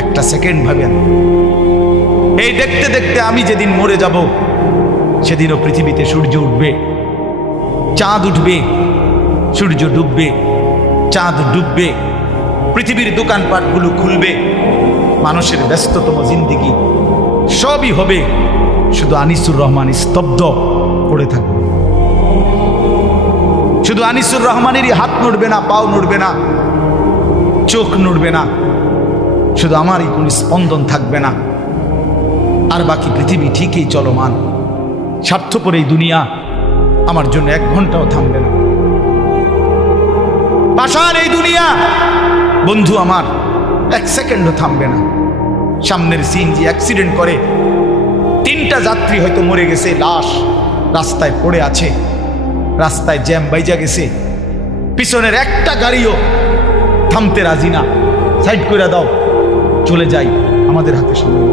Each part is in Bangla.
একটা সেকেন্ড ভাবেন, এই দেখতে দেখতে আমি যেদিন মরে যাব সেদিনও পৃথিবীতে সূর্য উঠবে, চাঁদ উঠবে, সূর্য ডুববে, চাঁদ ডুববে, পৃথিবীর দোকানপাটগুলো খুলবে, মানুষের ব্যস্ততম জিন্দেগি সবই হবে, শুধু আনিসুর রহমান স্তব্ধ পড়ে থাকবে। শুধু আনিসুর রহমানেরই হাত নড়বে না, পাও নড়বে না, চোখ নড়বে না, শুধু আমারই কোন স্পন্দন থাকবে না, আর বাকি পৃথিবী ঠিকই চলমান। স্বার্থপর এই দুনিয়া আমার জন্য 1 ঘন্টাও থামবে না। পাষাণ এই দুনিয়া বন্ধু আমার 1 সেকেন্ডও থামবে না। সামনের সিএনজি অ্যাক্সিডেন্ট করে 3টা যাত্রী হয়তো মরে গেছে, লাশ রাস্তায় পড়ে আছে, রাস্তায় জ্যাম বাইজা গেছে, পিছনের একটা গাড়িও থামতে রাজি না, সাইড করে দাও, চলে যাই, আমাদের হাতে সময়।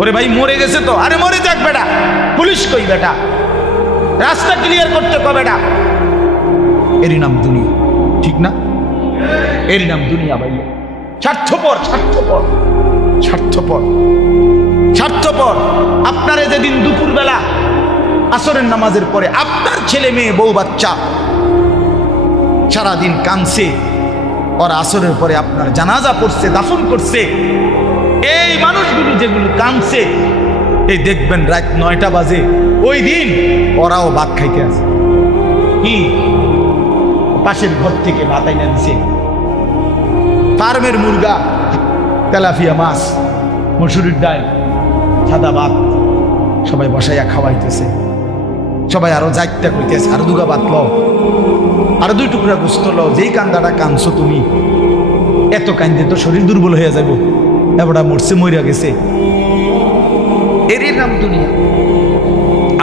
ওরে ভাই মরে গেছে তো, আরে মরে যাক বেটা, পুলিশ কই বেটা, রাস্তা ক্লিয়ার করতে কবে বেটা। এরই নাম দুনিয়া, ঠিক না? এরই নাম দুনিয়া ভাই। স্বার্থপর, স্বার্থপর, স্বার্থপর, স্বার্থপর। আপনারে যেদিন দুপুরবেলা আসরের নামাজের পরে আপনার ছেলে মেয়ে বউ বাচ্চা সারাদিন কাঁদছে, ওরা আসরের পরে আপনার জানাজা পড়ছে, দাফন করছে, এই মানুষগুলো যেগুলো কাঁদছে, এই দেখবেন রাত 9টা বাজে, ওই দিন ওরাও ভাত খাইতে আছে। কি পাশের ঘর থেকে ভাত আইনা দিছে, ফার্মের মুরগা, তেলাপিয়া মাছ, মসুরির ডাল, সাদা ভাত, সবাই বসাইয়া খাওয়াইতেছে। সবাই আরো যাইতে কইতেছে, আর 2 গা ভাত লও, আর 2 টুকরা গোস্ত লও, যেই কান্দাটা কানছো তুমি, এত কান্দে তো শরীর দুর্বল হয়ে যাব, এবারটা মরছে, মরিয়া গেছে। এরই নাম দুনিয়া।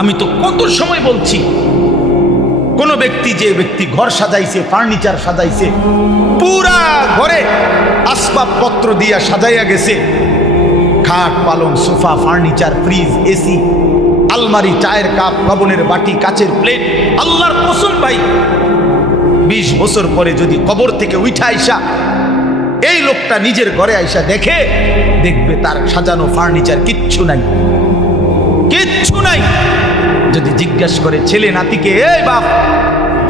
আমি তো কত সময় বলছি, কোন ব্যক্তি, যে ব্যক্তি ঘর সাজাইছে, ফার্নিচার সাজাইছে, পুরা ঘরে আসবাবপত্র দিয়া সাজাইয়া গেছে, খাট, পালং, সোফা, ফার্নিচার, ফ্রিজ, এসি, আলমারি, চায়ের কাপ, লবণের বাটি, কাচের প্লেট, আল্লাহর কসম ভাই 20 বছর পরে যদি কবর থেকে উঠা আইসা এই লোকটা নিজের ঘরে আইসা দেখবে তার সাজানো ফার্নিচার কিচ্ছু নাই, কিচ্ছু নাই। যদি জিজ্ঞাসা করে ছেলে নাতিকে, এই বাপ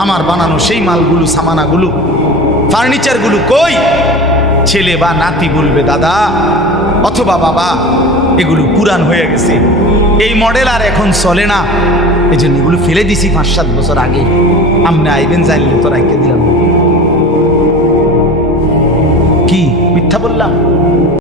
আমার বানানো সেই মালগুলো, সামানাগুলো, ফার্নিচারগুলো কই, ছেলে বা নাতি বলবে দাদা অথবা বাবা এগুলো পুরান হয়ে গেছে, এই মডেল আর এখন চলে না, এই জন্য এগুলো ফেলে দিছি 5-7 বছর আগে, আপনি আইবেন জানলে তো রাইখে দিলাম। কি মিথ্যা বললাম?